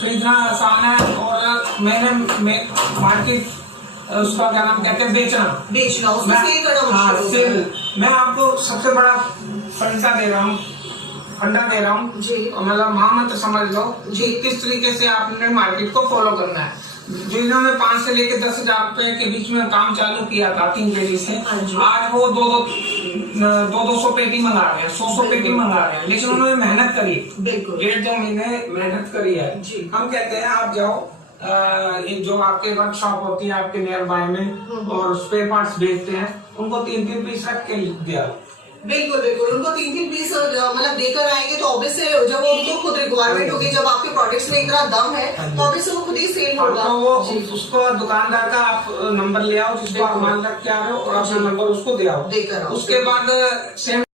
खरीदना आसान है और मैंने मार्केट उसका क्या नाम कहते हैं बेचना उसको सेल करना मुश्किल होता है। मैं आपको सबसे बड़ा फंडा दे रहा हूँ जी। मतलब महामंत्र समझ लो जी, किस तरीके से आपने मार्केट को फॉलो करना है। जिन्होंने 5 से लेकर 10,000 रुपए के बीच में काम चालू किया था 3 पेटी से, आज वो 200 पेटी मंगा रहे हैं, 100 पेटी मंगा रहे हैं, लेकिन उन्होंने मेहनत करी, 1.5-2 महीने मेहनत करी है। हम कहते हैं आप जाओ जो आपके वर्कशॉप होती है आपके नियर बाय में और स्पेयर पार्ट्स बेचते हैं, उनको 3-3 पीस रख के दिया। बिल्कुल उनको 3-3 पीस मतलब देकर आएंगे तो ऑब्वियस जब वो उनको खुद रिक्वायरमेंट होगी, जब आपके प्रोडक्ट्स में इतना दम है तो ऑब्वियस वो खुद ही सेल होगा। तो वो उसको दुकानदार का आप नंबर ले आओ जिसको आप माल रख के आ रहे हो और अपना नंबर उसको दे आओ, देकर आओ। उसके बाद सेम